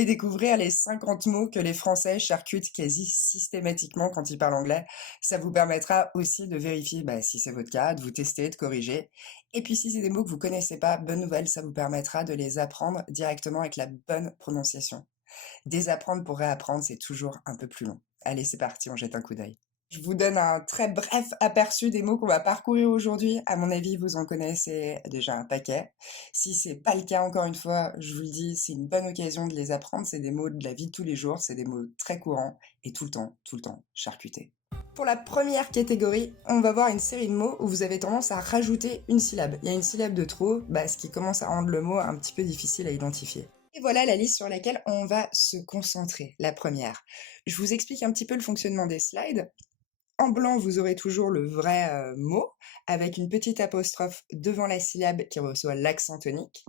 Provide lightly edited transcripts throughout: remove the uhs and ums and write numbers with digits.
voulez découvrir les 50 mots que les Français charcutent quasi systématiquement quand ils parlent anglais, ça vous permettra aussi de vérifier si c'est votre cas, de vous tester, de corriger. Et puis si c'est des mots que vous connaissez pas, bonne nouvelle, ça vous permettra de les apprendre directement avec la bonne prononciation. Désapprendre pour réapprendre, c'est toujours un peu plus long. Allez, c'est parti, on jette un coup d'œil. Je vous donne un très bref aperçu des mots qu'on va parcourir aujourd'hui. À mon avis, vous en connaissez déjà un paquet. Si c'est pas le cas, encore une fois, je vous le dis, c'est une bonne occasion de les apprendre. C'est des mots de la vie de tous les jours, c'est des mots très courants et tout le temps, charcutés. Pour la première catégorie, on va voir une série de mots où vous avez tendance à rajouter une syllabe. Il y a une syllabe de trop, ce qui commence à rendre le mot un petit peu difficile à identifier. Et voilà la liste sur laquelle on va se concentrer. La première. Je vous explique un petit peu le fonctionnement des slides. En blanc, vous aurez toujours le vrai mot, avec une petite apostrophe devant la syllabe qui reçoit l'accent tonique.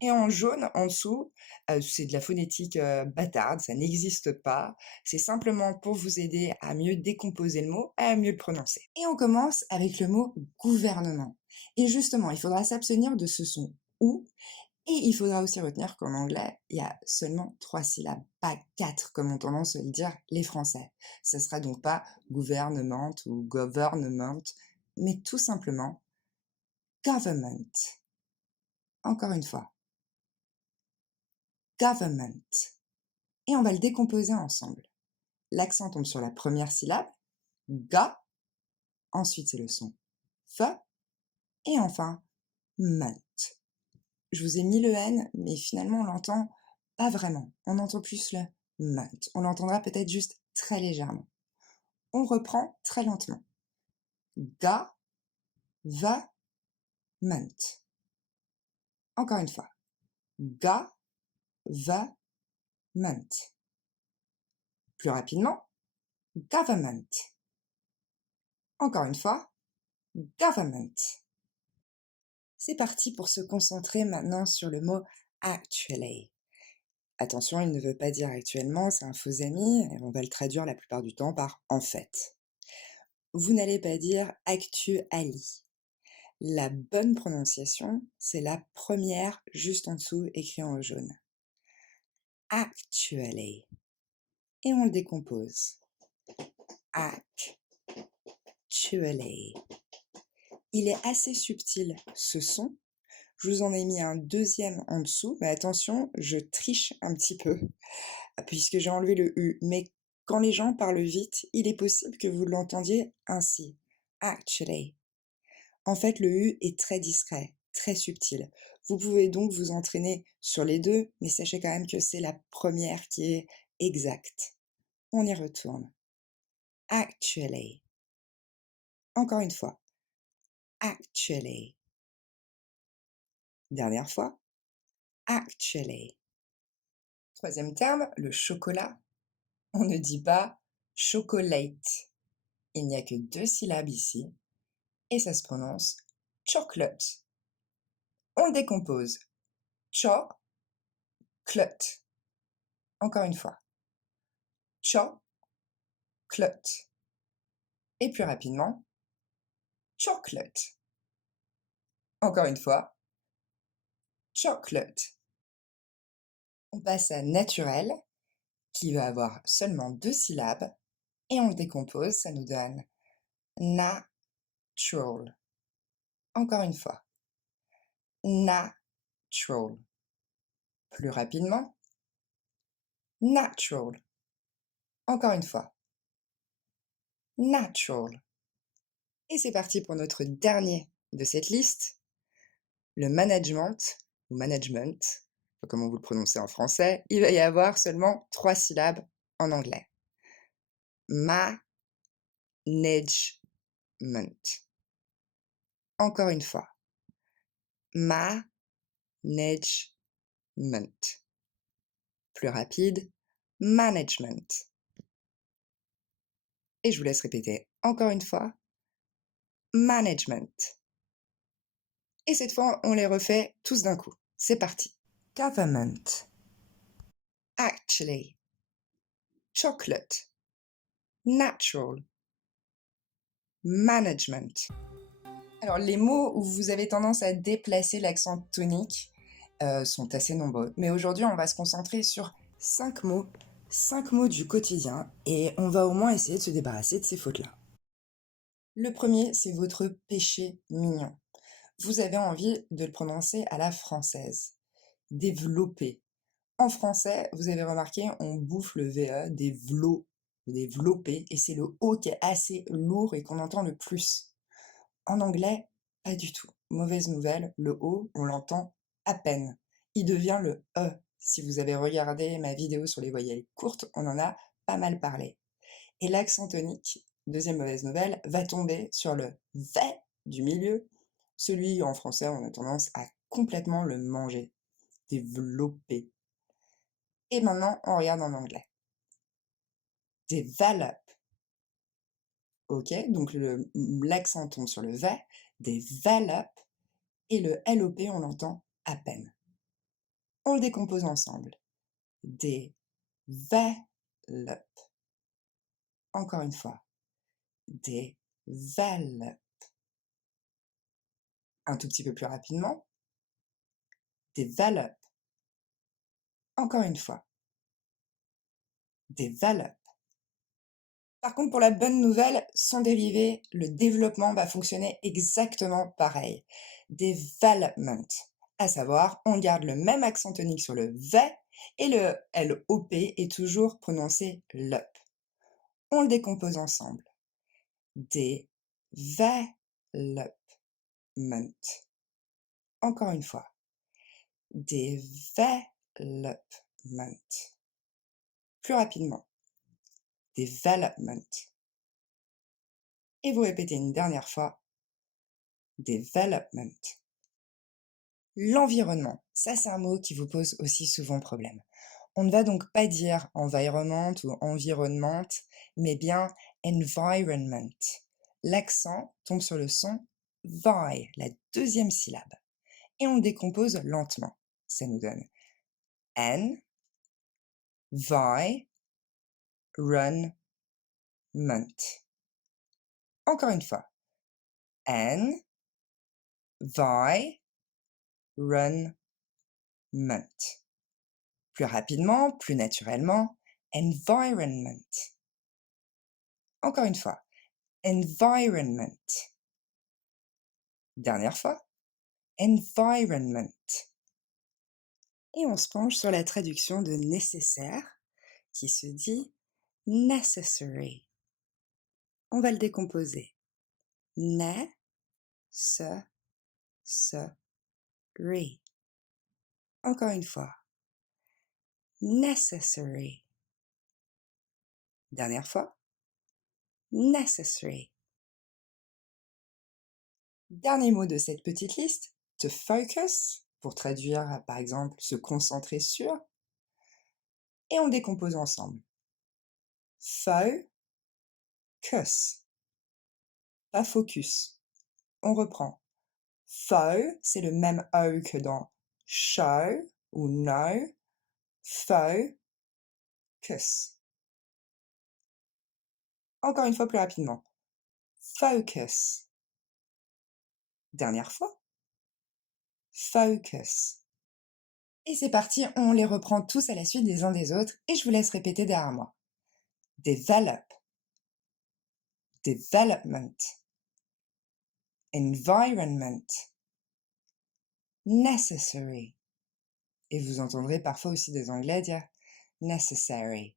Et en jaune, en dessous, c'est de la phonétique bâtarde, ça n'existe pas. C'est simplement pour vous aider à mieux décomposer le mot, à mieux le prononcer. Et on commence avec le mot gouvernement. Et justement, il faudra s'abstenir de ce son OU. Et il faudra aussi retenir qu'en anglais, il y a seulement 3 syllabes, pas 4 comme ont tendance à le dire les Français. Ce sera donc pas gouvernement ou government, mais tout simplement government. Encore une fois, government. Et on va le décomposer ensemble. L'accent tombe sur la première syllabe, ga, ensuite c'est le son f, et enfin ment. Je vous ai mis le N, mais finalement on l'entend pas vraiment. On entend plus le ment. On l'entendra peut-être juste très légèrement. On reprend très lentement. Ga, va, ment. Encore une fois. Ga, va, ment. Plus rapidement. Government. Encore une fois. Government. C'est parti pour se concentrer maintenant sur le mot actually. Attention, il ne veut pas dire actuellement, c'est un faux ami, et on va le traduire la plupart du temps par en fait. Vous n'allez pas dire actually. La bonne prononciation, c'est la première juste en dessous, écrit en jaune. Actually. Et on le décompose. Actually. Il est assez subtil, ce son. Je vous en ai mis un deuxième en dessous, mais attention, je triche un petit peu, puisque j'ai enlevé le U. Mais quand les gens parlent vite, il est possible que vous l'entendiez ainsi. Actually. En fait, le U est très discret, très subtil. Vous pouvez donc vous entraîner sur les deux, mais sachez quand même que c'est la première qui est exacte. On y retourne. Actually. Encore une fois. Actually. Dernière fois. Actually. Troisième terme, le chocolat. On ne dit pas chocolate. Il n'y a que 2 syllabes ici, et ça se prononce chocolate. On le décompose. Cho-clotte. Encore une fois. Cho-clotte. Et plus rapidement, chocolate. Encore une fois, chocolate. On passe à naturel, qui va avoir seulement 2 syllabes, et on le décompose, ça nous donne natural. Encore une fois, natural. Plus rapidement, natural. Encore une fois, natural. Et c'est parti pour notre dernier de cette liste, le management, ou management, comment vous le prononcez en français. Il va y avoir seulement 3 syllabes en anglais. Management. Encore une fois, management. Plus rapide, management. Et je vous laisse répéter encore une fois, management. Et cette fois, on les refait tous d'un coup. C'est parti. Government. Actually. Chocolate. Natural. Management. Alors, les mots où vous avez tendance à déplacer l'accent tonique sont assez nombreux. Mais aujourd'hui, on va se concentrer sur 5 mots, 5 mots du quotidien, et on va au moins essayer de se débarrasser de ces fautes-là. Le premier, c'est votre péché mignon. Vous avez envie de le prononcer à la française. Développer. En français, vous avez remarqué, on bouffe le VE, développer, et c'est le O qui est assez lourd et qu'on entend le plus. En anglais, pas du tout. Mauvaise nouvelle, le O, on l'entend à peine. Il devient le E. Si vous avez regardé ma vidéo sur les voyelles courtes, on en a pas mal parlé. Et l'accent tonique, deuxième mauvaise nouvelle, va tomber sur le V du milieu. Celui en français, on a tendance à complètement le manger. Développer. Et maintenant, on regarde en anglais. Develop. Ok, donc l'accent tombe sur le V. Develop. Et le LOP, on l'entend à peine. On le décompose ensemble. Develop. Encore une fois. Develop. Un tout petit peu plus rapidement. Develop. Encore une fois. Develop. Par contre, pour la bonne nouvelle, son dérivé, le développement, va fonctionner exactement pareil. Development. À savoir, on garde le même accent tonique sur le V et le LOP est toujours prononcé LOP. On le décompose ensemble. Development. Encore une fois. Development. Plus rapidement. Development. Et vous répétez une dernière fois. Development. L'environnement, ça c'est un mot qui vous pose aussi souvent problème. On ne va donc pas dire environment ou environnement, mais bien environment. L'accent tombe sur le son vi, la deuxième syllabe. Et on décompose lentement. Ça nous donne n, vi, run, ment. Encore une fois. N, vi, run, ment. Plus rapidement, plus naturellement, environment. Encore une fois, environment. Dernière fois, environment. Et on se penche sur la traduction de nécessaire qui se dit necessary. On va le décomposer. Ne-se-se-ry. Encore une fois. Necessary. Dernière fois. Necessary. Dernier mot de cette petite liste, to focus, pour traduire par exemple se concentrer sur, et on décompose ensemble. Focus, pas focus. On reprend. Fo, c'est le même O que dans show ou no. Focus. Encore une fois plus rapidement. Focus. Dernière fois. Focus. Et c'est parti, on les reprend tous à la suite des uns des autres et je vous laisse répéter derrière moi. Develop. Development. Environment. Necessary. Et vous entendrez parfois aussi des Anglais dire necessary.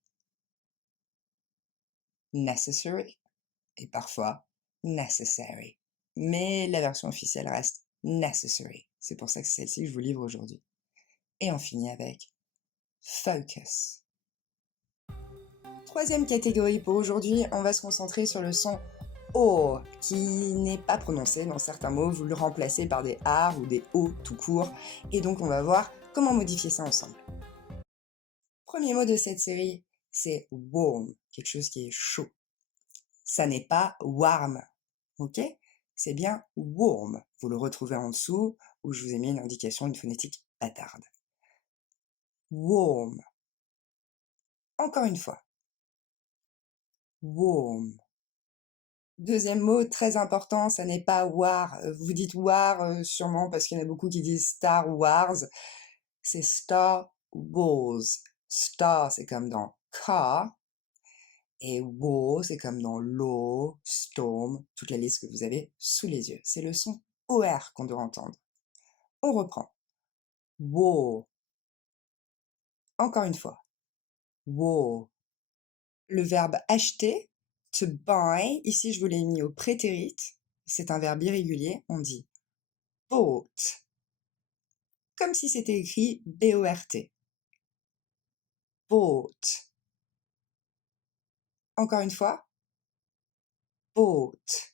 Necessary. Et parfois necessary. Mais la version officielle reste necessary. C'est pour ça que c'est celle-ci que je vous livre aujourd'hui. Et on finit avec focus. Troisième catégorie pour aujourd'hui, on va se concentrer sur le son O, qui n'est pas prononcé dans certains mots. Vous le remplacez par des R ou des O tout court. Et donc on va voir comment modifier ça ensemble. Premier mot de cette série, c'est warm, quelque chose qui est chaud. Ça n'est pas warm, ok? C'est bien warm. Vous le retrouvez en dessous, où je vous ai mis une indication, une phonétique bâtarde. Warm. Encore une fois. Warm. Deuxième mot très important, ça n'est pas war. Vous dites war sûrement parce qu'il y en a beaucoup qui disent Star Wars. C'est Star Wars. Star, c'est comme dans car. Et wow, c'est comme dans l'eau, storm, toute la liste que vous avez sous les yeux. C'est le son OR qu'on doit entendre. On reprend. Wow. Encore une fois. Wow. Le verbe acheter, to buy, ici je vous l'ai mis au prétérit. C'est un verbe irrégulier, on dit bought. Comme si c'était écrit B-O-R-T. Bought. Encore une fois. Bought.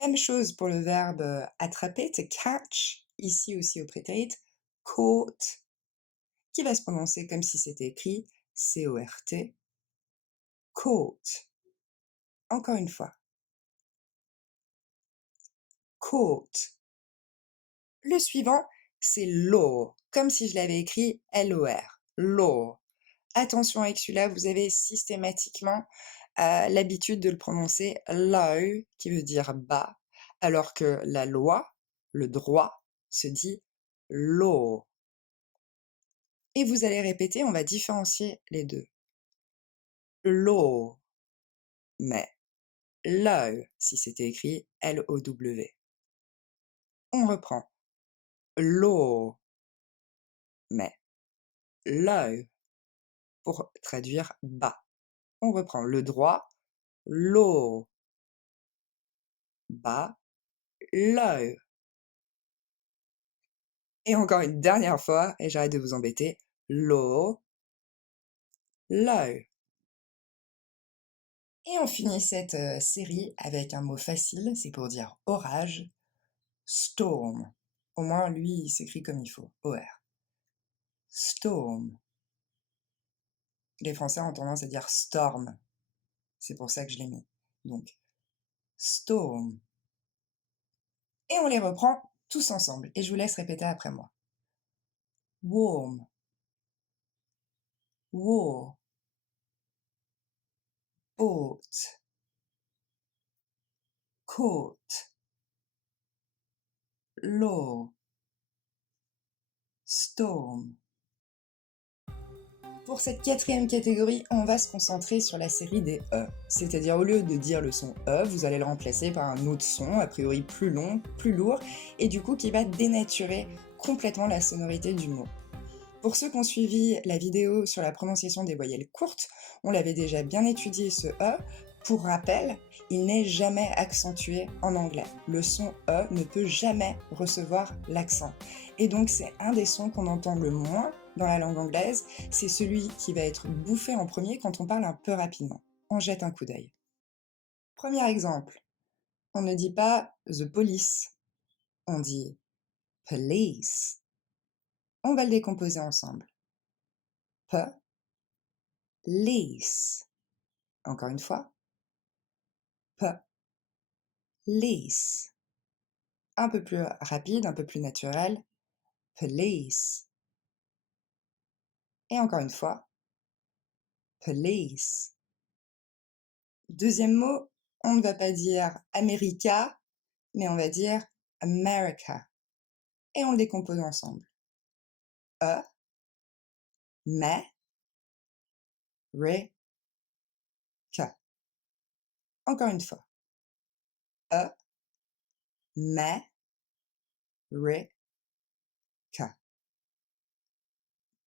Même chose pour le verbe attraper, to catch, ici aussi au prétérit, caught, qui va se prononcer comme si c'était écrit C-O-R-T, caught. Encore une fois. Caught. Le suivant, c'est law, comme si je l'avais écrit L-O-R, law. Attention avec celui-là, vous avez systématiquement l'habitude de le prononcer law, qui veut dire bas, alors que la loi, le droit, se dit law. Et vous allez répéter, on va différencier les deux. Law, mais law, si c'était écrit L-O-W. On reprend. Law, mais law, pour traduire bas. On reprend le droit, law, bas, law. Et encore une dernière fois, et j'arrête de vous embêter, law, law. Et on finit cette série avec un mot facile, c'est pour dire orage, storm. Au moins, lui, il s'écrit comme il faut, O-R. Storm. Les Français ont tendance à dire storm. C'est pour ça que je l'ai mis. Donc, storm. Et on les reprend tous ensemble. Et je vous laisse répéter après moi. Warm. War. Boat. Coat. Law. Storm. Pour cette quatrième catégorie, on va se concentrer sur la série des E. C'est-à-dire au lieu de dire le son E, vous allez le remplacer par un autre son, a priori plus long, plus lourd, et du coup qui va dénaturer complètement la sonorité du mot. Pour ceux qui ont suivi la vidéo sur la prononciation des voyelles courtes, on l'avait déjà bien étudié ce E. Pour rappel, il n'est jamais accentué en anglais. Le son E ne peut jamais recevoir l'accent. Et donc c'est un des sons qu'on entend le moins dans la langue anglaise, c'est celui qui va être bouffé en premier quand on parle un peu rapidement. On jette un coup d'œil. Premier exemple, on ne dit pas the police, on dit police. On va le décomposer ensemble. Police. Encore une fois. Police. Un peu plus rapide, un peu plus naturel. Police. Et encore une fois. Police. Deuxième mot, on ne va pas dire America, mais on va dire America. Et on le décompose ensemble. E, mais, re, ca. Encore une fois. E, mais, re, ca.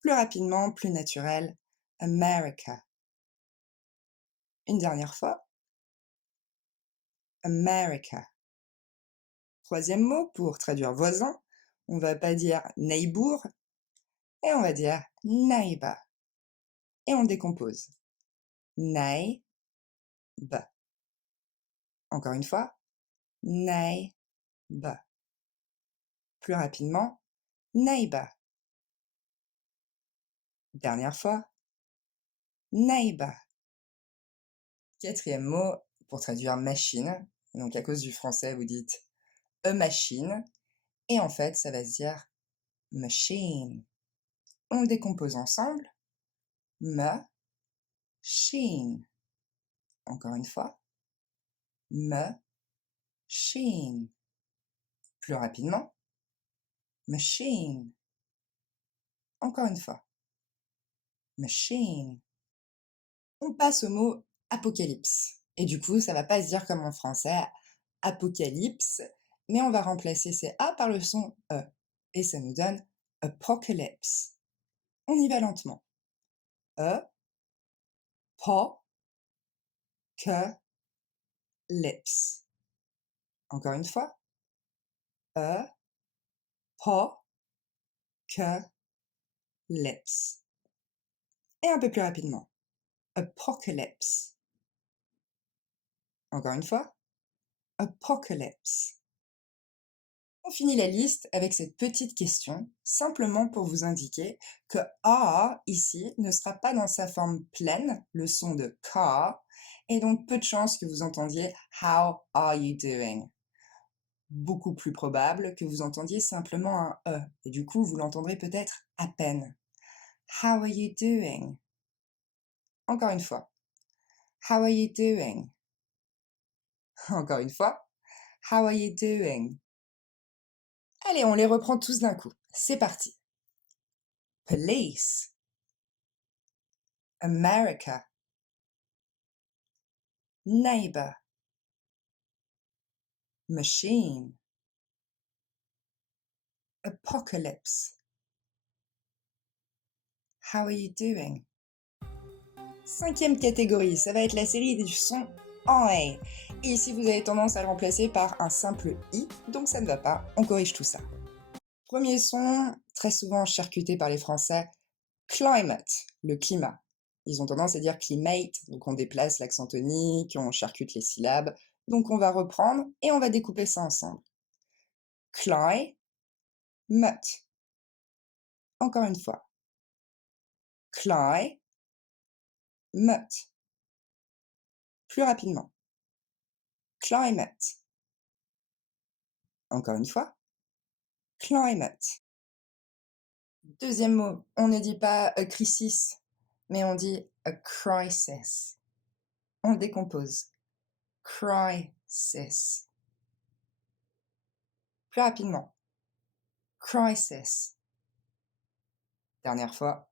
Plus rapidement, plus naturel. America. Une dernière fois. America. Troisième mot, pour traduire voisin, on va pas dire neighbor, et on va dire neighbor. Et on le décompose. Neighbor. Encore une fois. Neighbor. Plus rapidement. Neighbor. Dernière fois. Neighbor. Quatrième mot, pour traduire machine. Donc à cause du français, vous dites a machine. Et en fait, ça va se dire machine. On le décompose ensemble. Machine. Encore une fois. Machine. Plus rapidement. Machine. Encore une fois. machine. On passe au mot apocalypse. Et du coup, ça va pas se dire comme en français, apocalypse, mais on va remplacer ces A par le son E. Et ça nous donne apocalypse. On y va lentement. E, po, que, lips. Encore une fois. E, po, que, lips. Et un peu plus rapidement. Apocalypse. Encore une fois. Apocalypse. On finit la liste avec cette petite question, simplement pour vous indiquer que A ici ne sera pas dans sa forme pleine, le son de K, et donc peu de chances que vous entendiez How are you doing? Beaucoup plus probable que vous entendiez simplement un E, et du coup vous l'entendrez peut-être à peine. How are you doing? Encore une fois. How are you doing? Encore une fois. How are you doing? Allez, on les reprend tous d'un coup. C'est parti. Police. America. Neighbor. Machine. Apocalypse. How are you doing? Cinquième catégorie, ça va être la série du son en A. Et ici, vous avez tendance à le remplacer par un simple I, donc ça ne va pas, on corrige tout ça. Premier son, très souvent charcuté par les Français, climate, le climat. Ils ont tendance à dire climate, donc on déplace l'accent tonique, on charcute les syllabes. Donc on va reprendre et on va découper ça ensemble. Climate. Encore une fois. Climate. Plus rapidement. Climate. Encore une fois. Climate. Deuxième mot, on ne dit pas a crisis, mais on dit a crisis. On décompose. Crisis. Plus rapidement. Crisis. Dernière fois.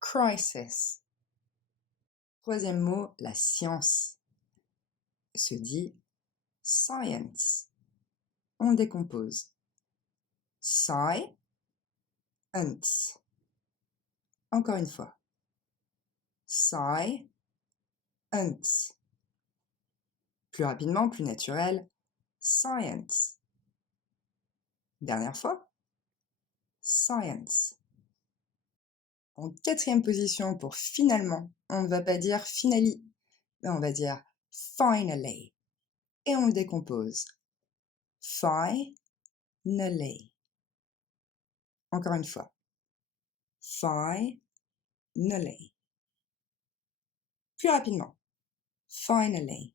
Crisis. Troisième mot, la science se dit science. On décompose. Science. Encore une fois. Science. Plus rapidement, plus naturel. Science. Dernière fois. Science. En quatrième position, pour finalement, on ne va pas dire finally, mais on va dire finally. Et on le décompose. Finally. Encore une fois. Finally. Plus rapidement. Finally.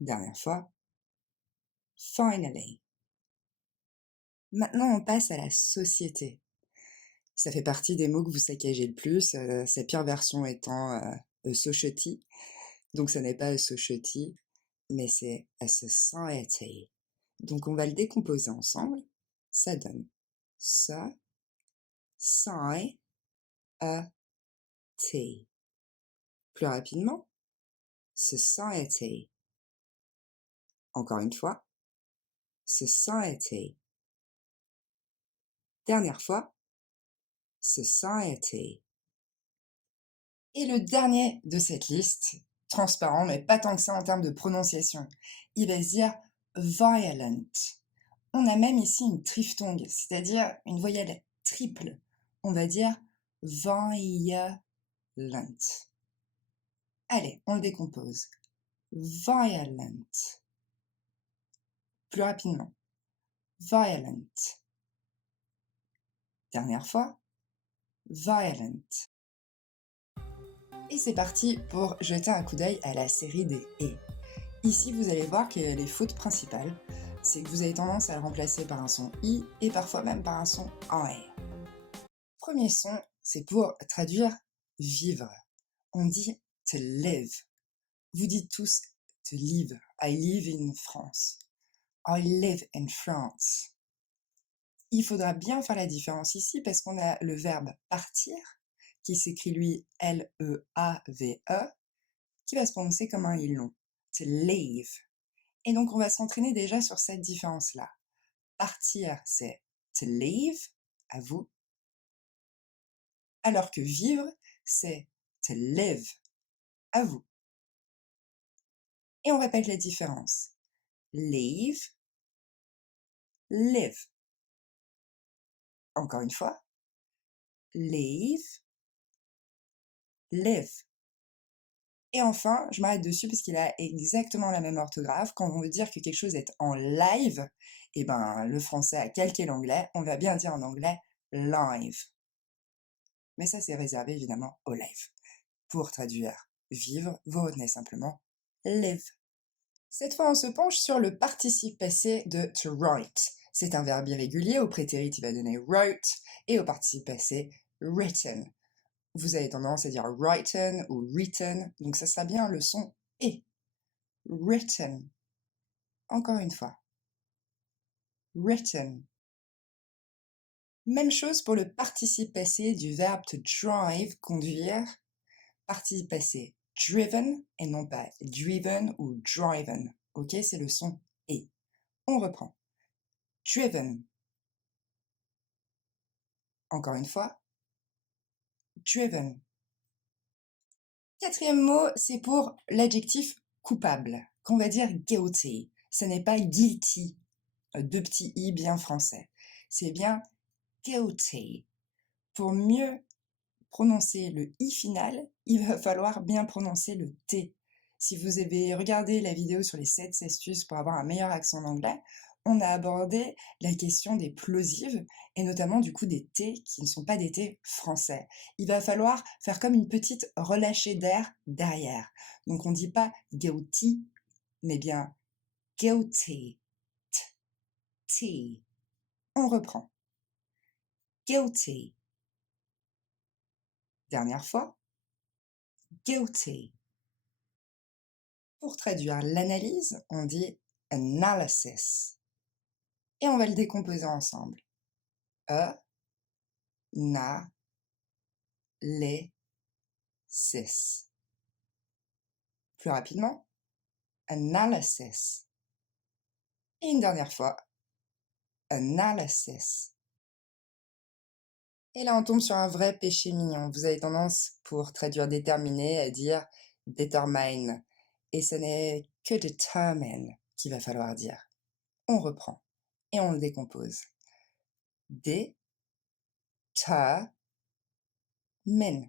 Dernière fois. Finally. Maintenant, on passe à la société. Ça fait partie des mots que vous saccagez le plus, sa pire version étant a society. Donc, ce n'est pas a society, mais c'est a society. Donc, on va le décomposer ensemble. Ça donne so, si, a, t. Plus rapidement, society. Encore une fois, society. Dernière fois, society. Et le dernier de cette liste, transparent, mais pas tant que ça en termes de prononciation, il va se dire violent. On a même ici une triphtongue, c'est-à-dire une voyelle triple. On va dire violent. Allez, on le décompose. Violent. Plus rapidement. Violent. Dernière fois. Violent. Et c'est parti pour jeter un coup d'œil à la série des « et ». Ici, vous allez voir que les fautes principales, c'est que vous avez tendance à le remplacer par un son « i » et parfois même par un son en « r ». Premier son, c'est pour traduire « vivre ». On dit « to live ». Vous dites tous « to live ». I live in France. I live in France. Il faudra bien faire la différence ici parce qu'on a le verbe partir qui s'écrit lui L-E-A-V-E, qui va se prononcer comme un i long. To leave. Et donc, on va s'entraîner déjà sur cette différence-là. Partir, c'est to leave, à vous, alors que vivre, c'est to live, à vous. Et on répète la différence. Leave, live. Encore une fois. Leave, live. Et enfin, je m'arrête dessus parce qu'il a exactement la même orthographe. Quand on veut dire que quelque chose est en live, eh ben, le français a calqué l'anglais. On va bien dire en anglais live. Mais ça, c'est réservé évidemment au live. Pour traduire vivre, vous retenez simplement live. Cette fois, on se penche sur le participe passé de to write. C'est un verbe irrégulier. Au prétérit, il va donner wrote et au participe passé, written. Vous avez tendance à dire written ou written, donc ça sera bien le son et. Written. Encore une fois. Written. Même chose pour le participe passé du verbe to drive, conduire. Participe passé driven et non pas driven ou driven. Ok, c'est le son et. On reprend. Driven. Encore une fois. Driven. Quatrième mot, c'est pour l'adjectif coupable, qu'on va dire guilty. Ce n'est pas guilty, deux petits i bien français. C'est bien guilty. Pour mieux prononcer le i final, il va falloir bien prononcer le t. Si vous avez regardé la vidéo sur les 7 astuces pour avoir un meilleur accent en anglais, on a abordé la question des plosives et notamment du coup des t qui ne sont pas des t français. Il va falloir faire comme une petite relâchée d'air derrière. Donc on ne dit pas guilty, mais bien guilty. T. On reprend. Guilty. Dernière fois. Guilty. Pour traduire l'analyse, on dit analysis. Et on va le décomposer ensemble. E, na, les, cis. Plus rapidement, analysis. Et une dernière fois, analysis. Et là, on tombe sur un vrai péché mignon. Vous avez tendance, pour traduire déterminer, à dire determine. Et ce n'est que determine qu'il va falloir dire. On reprend et on le décompose. D, ta, min.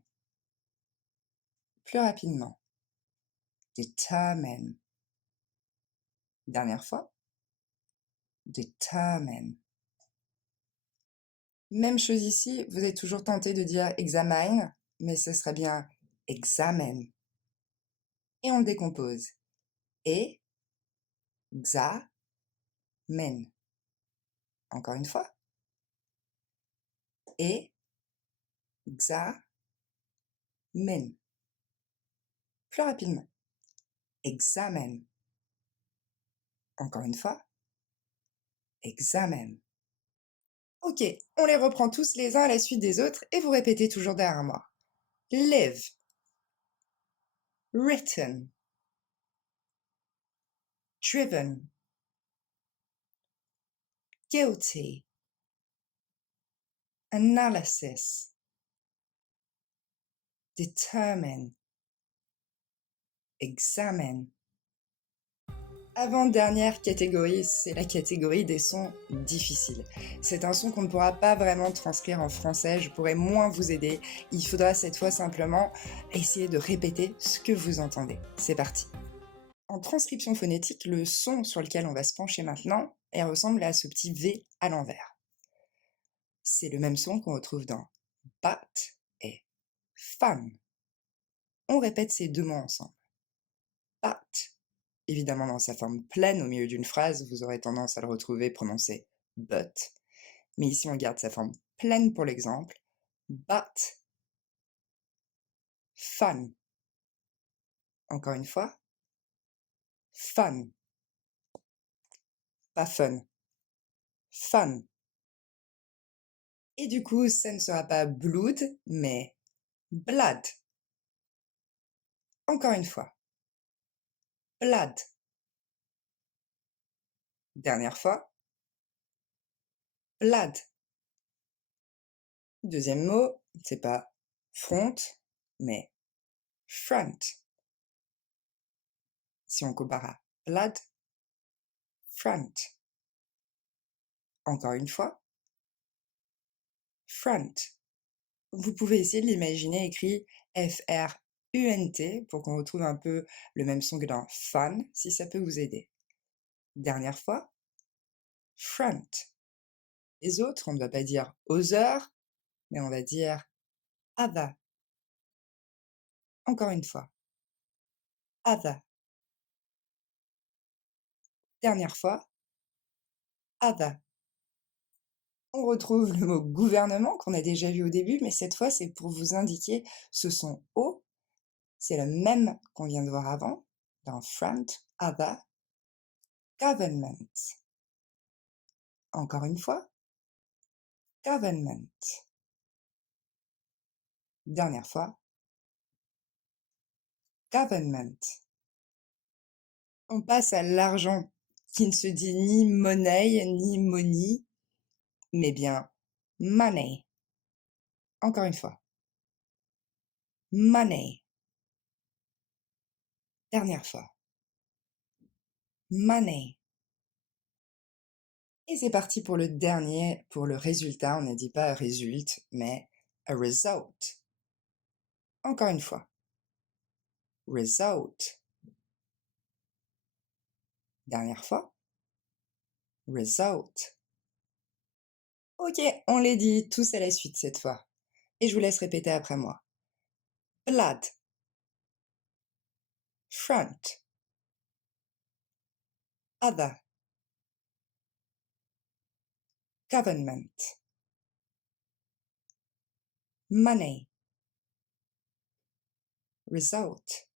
Plus rapidement. Determine. Dernière fois. Determine. Même chose ici, vous êtes toujours tenté de dire examine, mais ce serait bien examine. Et on le décompose. Et, xa, men. Encore une fois. Et, xa, men. Plus rapidement. Examine. Encore une fois. Examine. Ok, on les reprend tous les uns à la suite des autres et vous répétez toujours derrière moi. Live. Written. Driven. Guilty. Analysis. Determine. Examine. Avant-dernière catégorie, c'est la catégorie des sons difficiles. C'est un son qu'on ne pourra pas vraiment transcrire en français, je pourrais moins vous aider. Il faudra cette fois simplement essayer de répéter ce que vous entendez. C'est parti. En transcription phonétique, le son sur lequel on va se pencher maintenant, elle ressemble à ce petit V à l'envers. C'est le même son qu'on retrouve dans but et fun. On répète ces deux mots ensemble. But. Évidemment, dans sa forme pleine, au milieu d'une phrase, vous aurez tendance à le retrouver prononcé but. Mais ici, on garde sa forme pleine pour l'exemple. But. Fun. Encore une fois. Fun. Pas fun. Fun. Et du coup, ça ne sera pas blood, mais Blood. Encore une fois. Blood. Dernière fois. Blood. Deuxième mot, c'est pas front, mais front. Si on compare à blood, front. Encore une fois. Front. Vous pouvez essayer de l'imaginer écrit F-R-U-N-T pour qu'on retrouve un peu le même son que dans fun, si ça peut vous aider. Dernière fois. Front. Les autres, on ne va pas dire other, mais on va dire other. Encore une fois. Other. Dernière fois. Other. On retrouve le mot gouvernement qu'on a déjà vu au début, mais cette fois c'est pour vous indiquer ce son O. C'est le même qu'on vient de voir avant, dans front, other, government. Encore une fois. Government. Dernière fois. Government. On passe à l'argent, qui ne se dit ni monnaie ni money, mais bien money. Encore une fois. Money. Dernière fois. Money. Et c'est parti pour le dernier, pour le résultat. On ne dit pas résulte, mais a result. Encore une fois. Result. Dernière fois. Result. Ok, on les dit tous à la suite cette fois. Et je vous laisse répéter après moi. Blood. Front. Other. Government. Money. Result.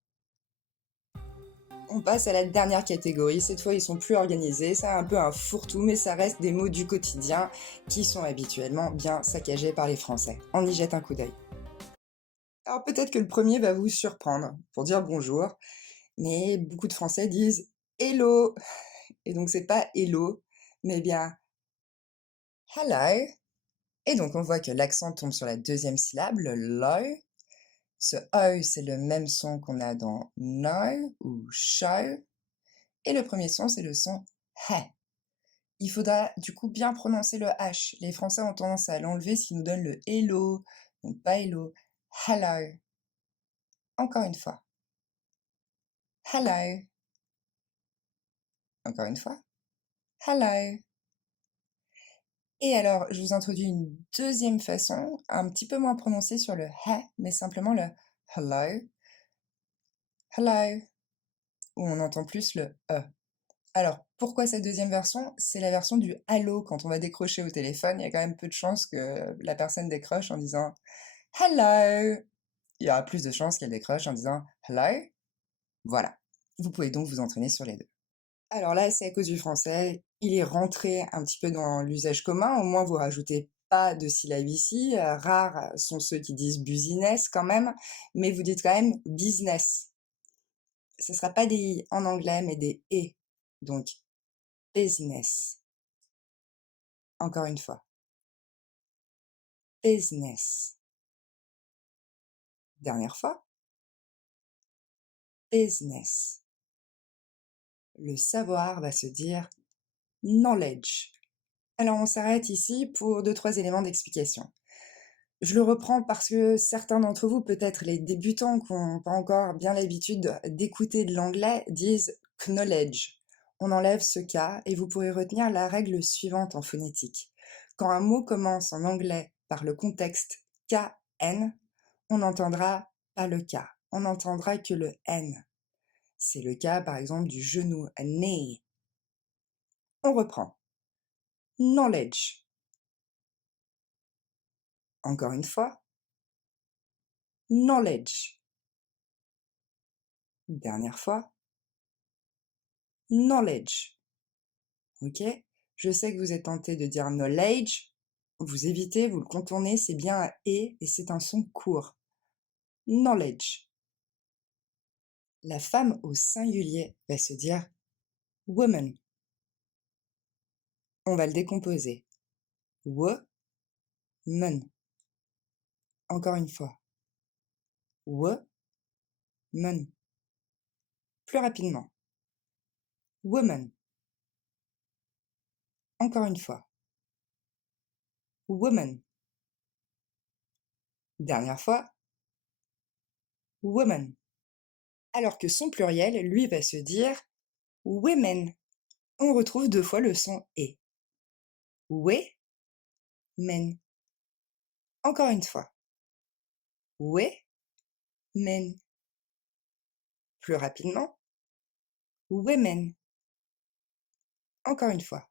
On passe à la dernière catégorie. Cette fois, ils sont plus organisés. C'est un peu un fourre-tout, mais ça reste des mots du quotidien qui sont habituellement bien saccagés par les Français. On y jette un coup d'œil. Alors peut-être que le premier va vous surprendre pour dire bonjour, mais beaucoup de Français disent hello. Et donc c'est pas hello, mais bien hello. Et donc on voit que l'accent tombe sur la deuxième syllabe, le lo. Ce E, c'est le même son qu'on a dans no ou show. Et le premier son, c'est le son H. Il faudra du coup bien prononcer le H. Les Français ont tendance à l'enlever, ce qui nous donne le hello. Donc pas hello, hello. Encore une fois. Hello. Encore une fois. Hello. Et alors, je vous introduis une deuxième façon, un petit peu moins prononcée sur le H, mais simplement le hello. Hello. Où on entend plus le E. Alors, pourquoi cette deuxième version? C'est la version du allô. Quand on va décrocher au téléphone, il y a quand même peu de chances que la personne décroche en disant hello. Il y aura plus de chances qu'elle décroche en disant hello. Voilà. Vous pouvez donc vous entraîner sur les deux. Alors là, c'est à cause du français. Il est rentré un petit peu dans l'usage commun. Au moins, vous rajoutez pas de syllabes ici. Rares sont ceux qui disent business quand même, mais vous dites quand même business. Ce ne sera pas des i en anglais, mais des e. Donc, business. Encore une fois. Business. Dernière fois. Business. Le savoir va se dire knowledge. Alors on s'arrête ici pour 2-3 éléments d'explication. Je le reprends parce que certains d'entre vous, peut-être les débutants qui n'ont pas encore bien l'habitude d'écouter de l'anglais, disent knowledge. On enlève ce K et vous pourrez retenir la règle suivante en phonétique. Quand un mot commence en anglais par le contexte KN, on n'entendra pas le K, on n'entendra que le N. C'est le cas par exemple du genou, a knee. On reprend. Knowledge. Encore une fois. Knowledge. Dernière fois. Knowledge. Ok? Je sais que vous êtes tenté de dire knowledge. Vous évitez, vous le contournez, c'est bien un et c'est un son court. knowledge. La femme au singulier va se dire woman. On va le décomposer. Woman. Encore une fois. Woman. Plus rapidement. Woman. Encore une fois. Woman. Dernière fois. Woman. Alors que son pluriel, lui, va se dire women. On retrouve 2 fois le son et. Men. Encore une fois. Men. Plus rapidement. Women. Encore une fois.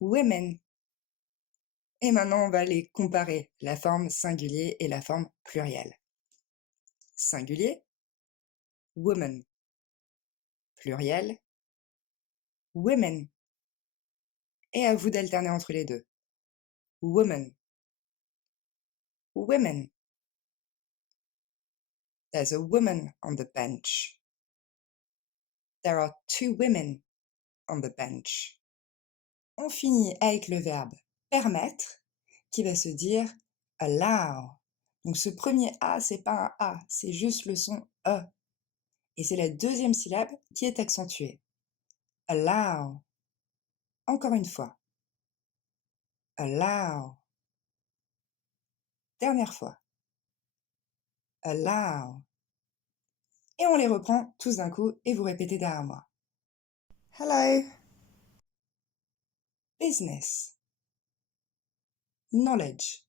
Women. Et maintenant, on va les comparer, la forme singulier et la forme plurielle. Singulier, woman. Pluriel, women. Et à vous d'alterner entre les deux. Woman. Women. There's a woman on the bench. There are 2 women on the bench. On finit avec le verbe permettre, qui va se dire allow. Donc ce premier A, c'est pas un A, c'est juste le son E. Et c'est la deuxième syllabe qui est accentuée. Allow. Encore une fois. Allow. Dernière fois. Allow. Et on les reprend tous d'un coup et vous répétez derrière moi. Hello. Business. Knowledge.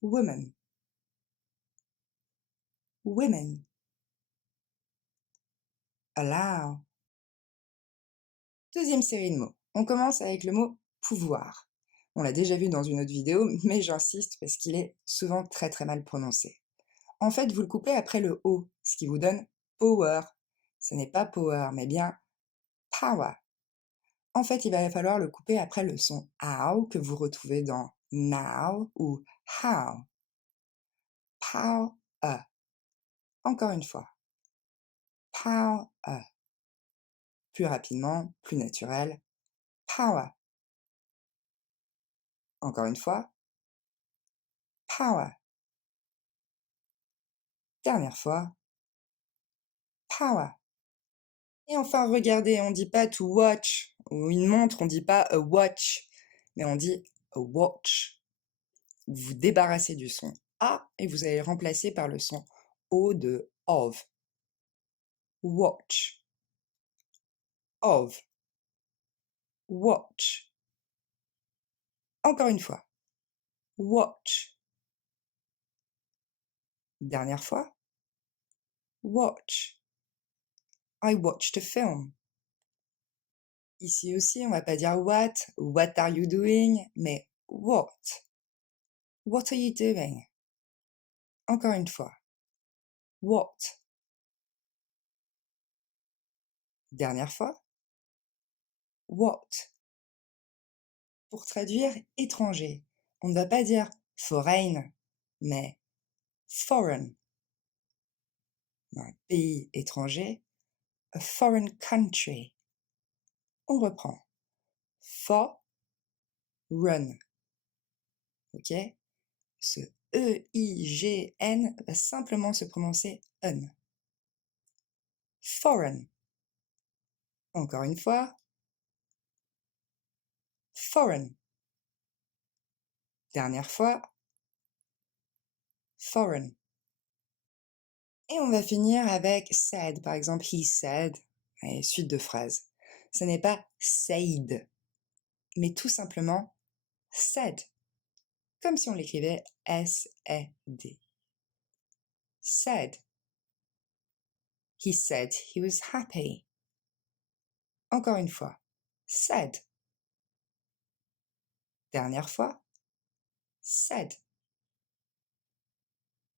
Woman. Women. Allow. Deuxième série de mots. On commence avec le mot pouvoir. On l'a déjà vu dans une autre vidéo, mais j'insiste parce qu'il est souvent très très mal prononcé. En fait, vous le coupez après le O, ce qui vous donne power. Ce n'est pas power, mais bien power. En fait, il va falloir le couper après le son ow que vous retrouvez dans now ou how. Power. Encore une fois. Power. Plus rapidement, plus naturel. Power. Encore une fois. Power. Dernière fois. Power. Et enfin, regardez, on ne dit pas to watch, ou une montre, on ne dit pas a watch, mais on dit a watch. Vous vous débarrassez du son A et vous allez le remplacer par le son O de of. Watch. Of. Watch. Encore une fois. Watch. Dernière fois. Watch. I watched a film. Ici aussi, on va pas dire what are you doing, mais what. What are you doing? Encore une fois. What. Dernière fois. What. Pour traduire étranger, on ne va pas dire foreign, mais foreign. Un pays étranger, a foreign country. On reprend. Foreign. Ok? Ce E-I-G-N va simplement se prononcer un. Foreign. Encore une fois. Foreign. Dernière fois. Foreign. Et on va finir avec said. Par exemple, he said. Et suite de phrases. Ce n'est pas said, mais tout simplement said. Comme si on l'écrivait S-E-D. Said. He said he was happy. Encore une fois. Said. Dernière fois. Said.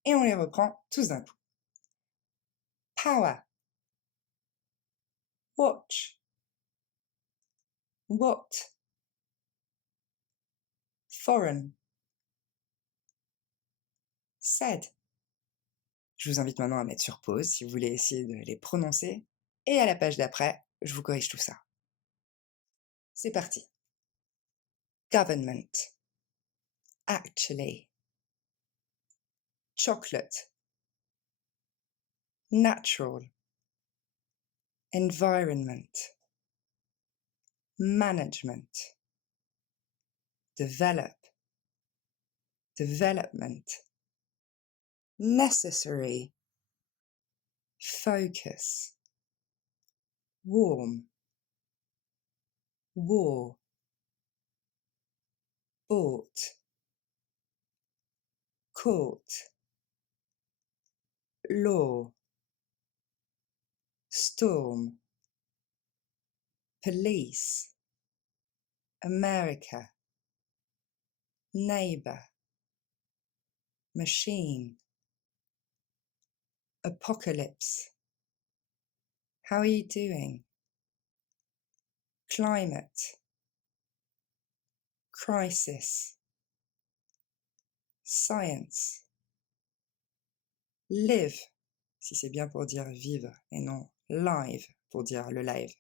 Et on les reprend tous d'un coup. Power. Watch. What. Foreign. said. Je vous invite maintenant à mettre sur pause si vous voulez essayer de les prononcer. Et à la page d'après, je vous corrige tout ça. C'est parti. Government. Actually. Chocolate. Natural. Environment. Management. Develop. Development. Necessary. Focus. Warm. War. Bought. Court. Law. Storm. Police. America. Neighbor. Machine. Apocalypse. How are you doing? Climate. Crisis. Science. Live, si c'est bien pour dire vivre et non live pour dire le live.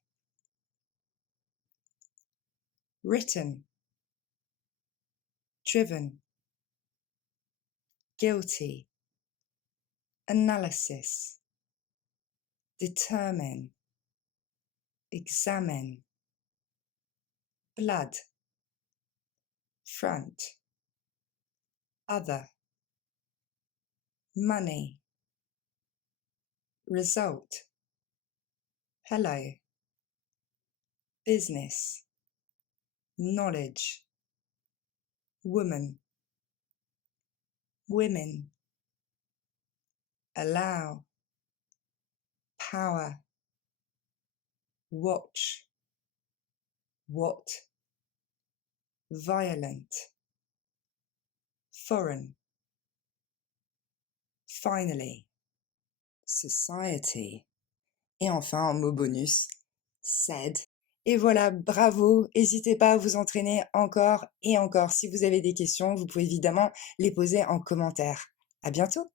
Written. Driven. Guilty. Analysis. Determine. Examine. Blood. Front. Other. Money. Result. Hello. Business. Knowledge. Woman. Women. Allow. Power. Watch. What. Violent. Foreign. Finally. Society. Et enfin, en mot bonus, said. Et voilà, bravo, n'hésitez pas à vous entraîner encore et encore. Si vous avez des questions, vous pouvez évidemment les poser en commentaire. À bientôt!